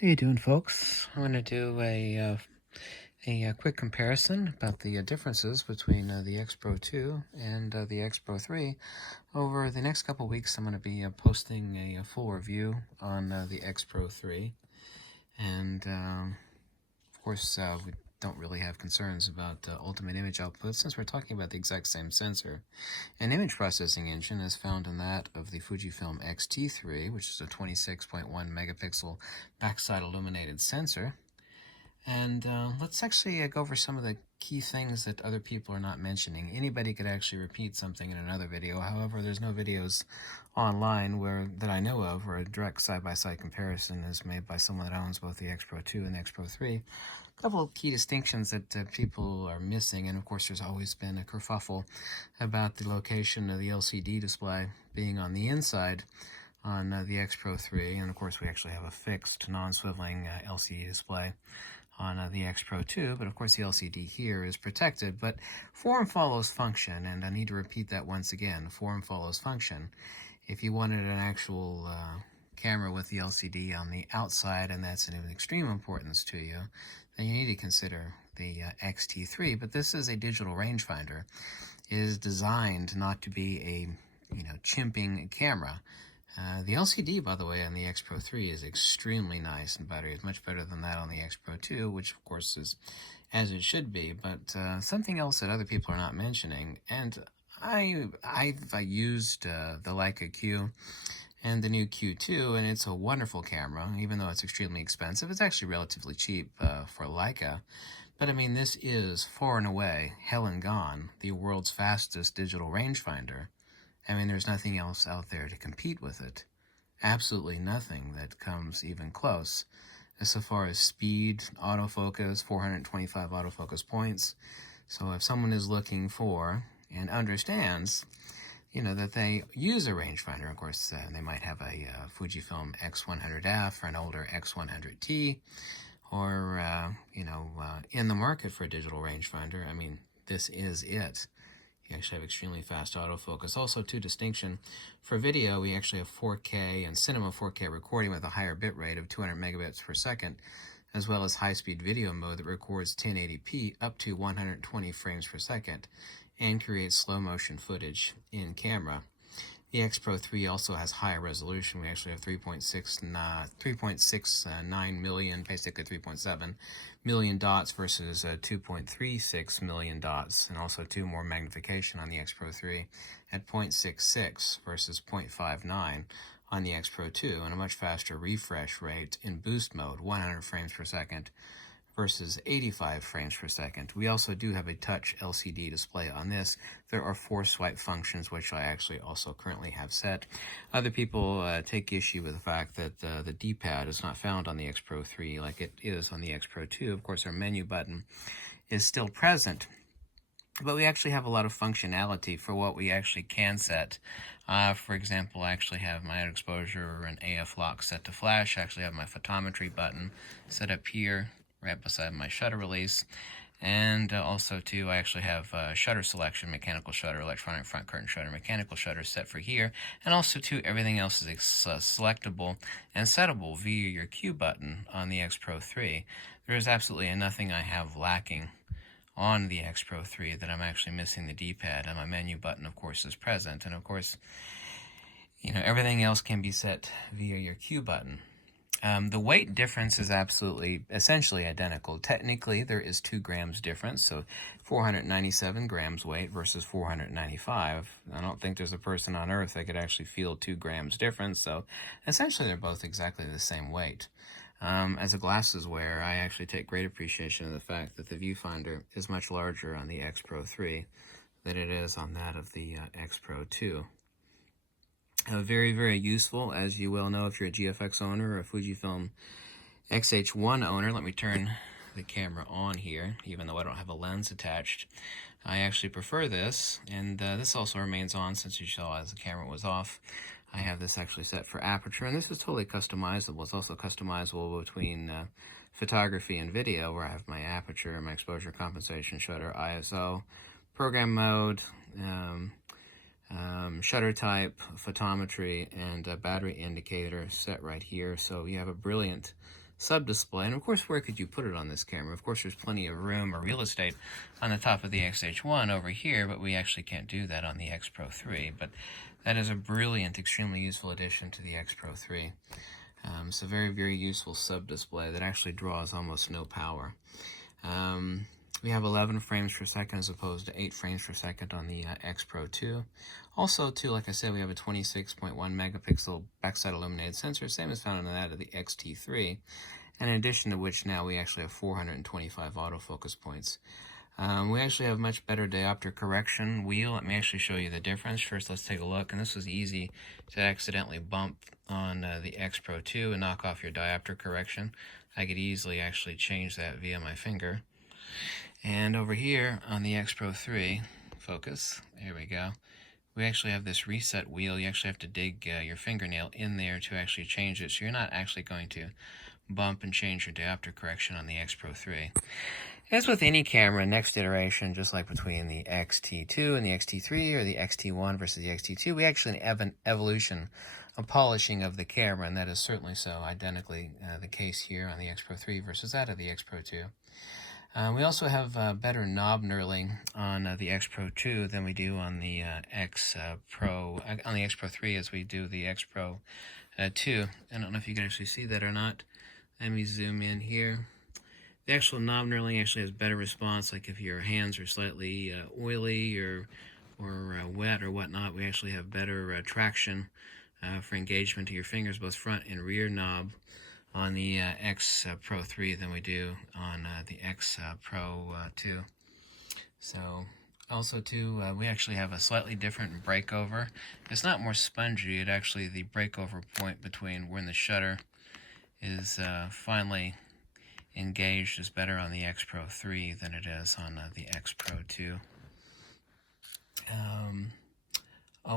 How you doing, folks? I'm going to do a quick comparison about the differences between the X-PRO2 and the X-PRO3. Over the next couple weeks, I'm going to be posting a full review on the X-PRO3. And, of course, we don't really have concerns about ultimate image output since we're talking about the exact same sensor. An image processing engine is found in that of the Fujifilm X-T3, which is a 26.1 megapixel backside illuminated sensor. And let's actually go over some of the key things that other people are not mentioning. Anybody could actually repeat something in another video. However, there's no videos online that I know of where a direct side-by-side comparison is made by someone that owns both the X-PRO2 and X-PRO3. A couple of key distinctions that people are missing, and of course there's always been a kerfuffle about the location of the LCD display being on the inside on the X-PRO3, and of course we actually have a fixed non-swiveling LCD display on the X-PRO2, but of course the LCD here is protected, but form follows function, and I need to repeat that once again. Form follows function. If you wanted an actual camera with the LCD on the outside, and that's of extreme importance to you, then you need to consider the X-T3, but this is a digital rangefinder. It is designed not to be a chimping camera. The LCD, by the way, on the X-PRO3 is extremely nice and better. It's much better than that on the X-PRO2, which of course is as it should be. But something else that other people are not mentioning, and I've used the Leica Q and the new Q2, and it's a wonderful camera, even though it's extremely expensive. It's actually relatively cheap for Leica. But I mean, this is far and away, hell and gone, the world's fastest digital rangefinder. I mean, there's nothing else out there to compete with it. Absolutely nothing that comes even close. As far as speed, autofocus, 425 autofocus points. So if someone is looking for and understands, that they use a rangefinder, of course, they might have a Fujifilm X100F or an older X100T, or, in the market for a digital rangefinder, I mean, this is it. You actually have extremely fast autofocus. Also, distinction. For video, we actually have 4K and cinema 4K recording with a higher bitrate of 200 megabits per second, as well as high-speed video mode that records 1080p up to 120 frames per second and creates slow-motion footage in camera. The X-PRO3 also has higher resolution. We actually have 3.69 million, basically 3.7 million dots versus 2.36 million dots, and also 2 more magnification on the X-PRO3 at 0.66 versus 0.59 on the X-PRO2, and a much faster refresh rate in boost mode, 100 frames per second versus 85 frames per second. We also do have a touch LCD display on this. There are 4 swipe functions, which I actually also currently have set. Other people take issue with the fact that the D-pad is not found on the X-PRO3 like it is on the X-PRO2. Of course, our menu button is still present, but we actually have a lot of functionality for what we actually can set. For example, I actually have my exposure and AF lock set to flash. I actually have my photometry button set up here, right beside my shutter release. And also, I actually have shutter selection, mechanical shutter, electronic front curtain shutter, mechanical shutter set for here. And also, everything else is selectable and settable via your Q button on the X-PRO3. There is absolutely nothing I have lacking on the X-PRO3 that I'm actually missing the D-pad, and my menu button, of course, is present. And of course, everything else can be set via your Q button. The weight difference is essentially identical. Technically, there is 2 grams difference, so 497 grams weight versus 495. I don't think there's a person on Earth that could actually feel 2 grams difference, so essentially they're both exactly the same weight. As a glasses wearer, I actually take great appreciation of the fact that the viewfinder is much larger on the X-PRO3 than it is on that of the X-PRO2. Very, very useful, as you well know if you're a GFX owner or a Fujifilm X-H1 owner. Let me turn the camera on here, even though I don't have a lens attached. I actually prefer this, and this also remains on since you saw as the camera was off. I have this actually set for aperture, and this is totally customizable. It's also customizable between photography and video, where I have my aperture, my exposure compensation, shutter, ISO, program mode, shutter type, photometry, and a battery indicator set right here. So you have a brilliant sub-display. And of course, where could you put it on this camera? Of course, there's plenty of room or real estate on the top of the X-H1 over here, but we actually can't do that on the X-PRO3. But that is a brilliant, extremely useful addition to the X-PRO3. It's a very, very useful sub-display that actually draws almost no power. We have 11 frames per second as opposed to 8 frames per second on the X-PRO2. Also, too, like I said, we have a 26.1 megapixel backside illuminated sensor, same as found on that of the X-T3. And in addition to which, now we actually have 425 autofocus points. We actually have much better diopter correction wheel. Let me actually show you the difference. First, let's take a look. And this was easy to accidentally bump on the X-PRO2 and knock off your diopter correction. I could easily actually change that via my finger. And over here on the X-PRO3, focus, there we go. We actually have this reset wheel. You actually have to dig your fingernail in there to actually change it. So you're not actually going to bump and change your diopter correction on the X-PRO3. As with any camera, next iteration, just like between the X-T2 and the X-T3 or the X-T1 versus the X-T2, we actually have an evolution, a polishing of the camera, and that is certainly so identically the case here on the X-PRO3 versus that of the X-PRO2. We also have better knob knurling on the X-PRO2 than we do on the X-PRO3 as we do the X-PRO2. I don't know if you can actually see that or not. Let me zoom in here. The actual knob knurling actually has better response, like if your hands are slightly oily or wet or whatnot, we actually have better traction for engagement to your fingers, both front and rear knob, on the X-PRO3 than we do on the X-PRO2. So, also too, we actually have a slightly different breakover. It's not more spongy, it actually, the breakover point between when the shutter is finally engaged is better on the X-PRO3 than it is on the X-PRO2.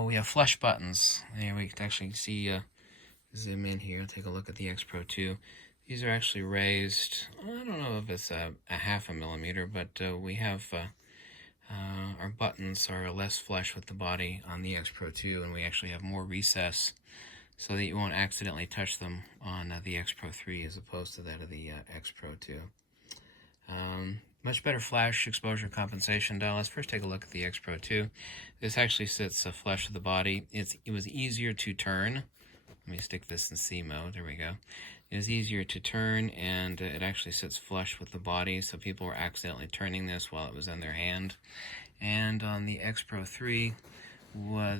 We have flush buttons. Here we can actually see, zoom in here, take a look at the X-PRO2. These are actually raised, I don't know if it's a half a millimeter, but we have, our buttons are less flush with the body on the X-PRO2, and we actually have more recess so that you won't accidentally touch them on the X-PRO3 as opposed to that of the X-PRO2. Much better flash exposure compensation dial. Let's first take a look at the X-PRO2. This actually sits flush with the body. It was easier to turn. Let me stick this in C mode. There we go. It was easier to turn, and it actually sits flush with the body, so people were accidentally turning this while it was in their hand. And on the X-PRO3,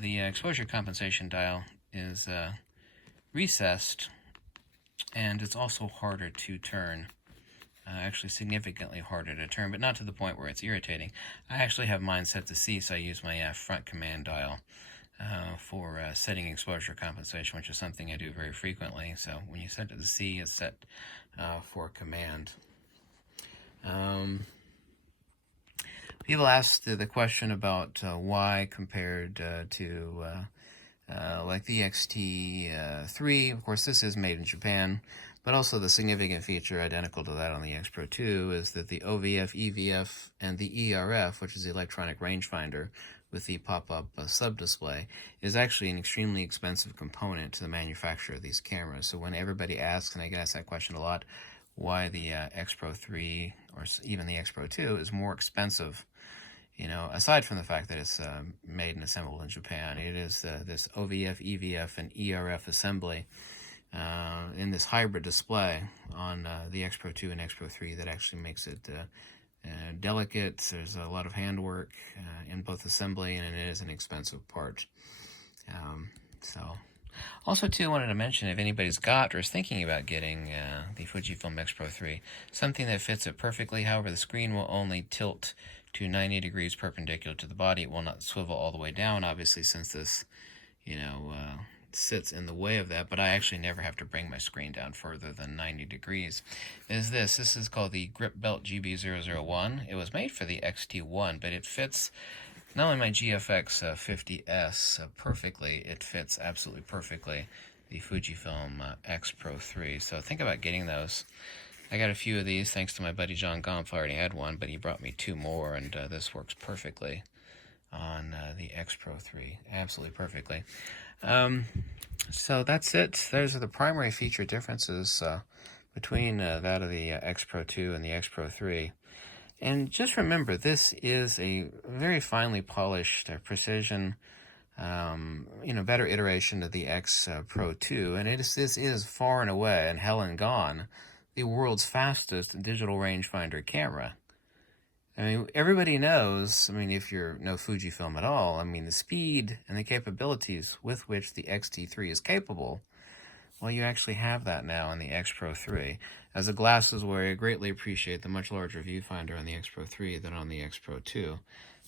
the exposure compensation dial is recessed, and it's also harder to turn. Actually significantly harder to turn, but not to the point where it's irritating. I actually have mine set to C, so I use my front command dial for setting exposure compensation, which is something I do very frequently. So when you set it to C, it's set for command. People ask the question about why compared to like the X-T3. Of course, this is made in Japan, but also the significant feature identical to that on the X-PRO2 is that the OVF, EVF, and the ERF, which is the electronic rangefinder with the pop-up sub-display, is actually an extremely expensive component to the manufacture of these cameras. So when everybody asks, and I get asked that question a lot, why the X-PRO3 or even the X-PRO2 is more expensive, you know, aside from the fact that it's made and assembled in Japan, it is this OVF, EVF, and ERF assembly in this hybrid display on the X-PRO2 and X-PRO3 that actually makes it delicate. There's a lot of handwork in both assembly, and it is an expensive part. Also, too, I wanted to mention, if anybody's got or is thinking about getting the Fujifilm X-PRO3, something that fits it perfectly. However, the screen will only tilt to 90 degrees perpendicular to the body. It will not swivel all the way down, obviously, since this, you know, sits in the way of that, but I actually never have to bring my screen down further than 90 degrees. This is called the Grip Belt GB001. It was made for the X-T1, but it fits not only my GFX 50S perfectly, it fits absolutely perfectly the Fujifilm X-PRO3. So think about getting those. I got a few of these thanks to my buddy John Gompf. I already had one, but he brought me 2 more, and this works perfectly on the X-PRO3. Absolutely perfectly. So that's it. Those are the primary feature differences between that of the X-PRO2 and the X-PRO3. And just remember, this is a very finely polished precision, better iteration of the X-PRO2, and this is far and away, and hell and gone, the world's fastest digital rangefinder camera. I mean, everybody knows, if you know Fujifilm at all, the speed and the capabilities with which the X-T3 is capable, well, you actually have that now in the X-PRO3. As a glasses wearer, I greatly appreciate the much larger viewfinder on the X-PRO3 than on the X-PRO2.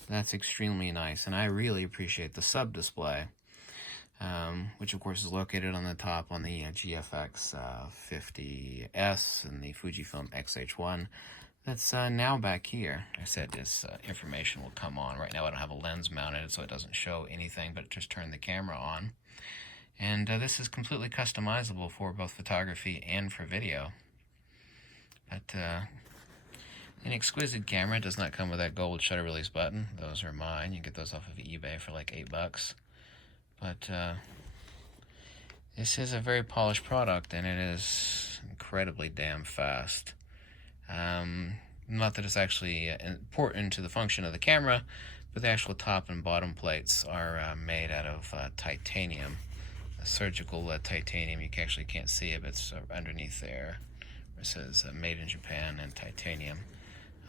That's extremely nice, and I really appreciate the sub-display, which of course is located on the top on the GFX 50S and the Fujifilm X-H1. That's now back here. I said this information will come on. Right now I don't have a lens mounted, so it doesn't show anything, but just turn the camera on. And this is completely customizable for both photography and for video. But an exquisite camera. Does not come with that gold shutter release button. Those are mine. You can get those off of eBay for like $8. But this is a very polished product, and it is incredibly damn fast. Not that it's actually important to the function of the camera, but the actual top and bottom plates are made out of titanium. Surgical titanium. You actually can't see it, but it's underneath there. It says made in Japan and titanium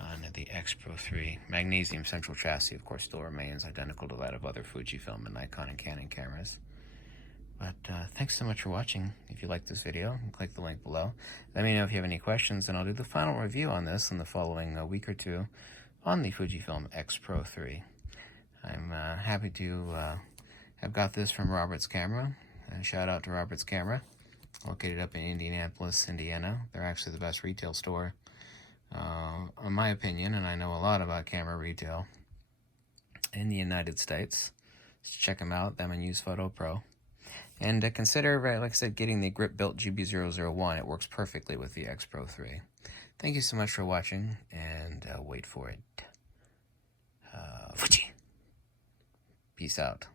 on the X-PRO3. Magnesium central chassis, of course, still remains identical to that of other Fujifilm and Nikon and Canon cameras. But thanks so much for watching. If you liked this video, click the link below. Let me know if you have any questions, and I'll do the final review on this in the following week or two on the Fujifilm X-PRO3. I'm happy to have got this from Robert's Camera. Shout out to Robert's Camera, located up in Indianapolis, Indiana. They're actually the best retail store, in my opinion, and I know a lot about camera retail in the United States. So check them out, them and Use Photo Pro. And consider, like I said, getting the Grip Built GB001. It works perfectly with the X-PRO3. Thank you so much for watching, and wait for it. Peace out.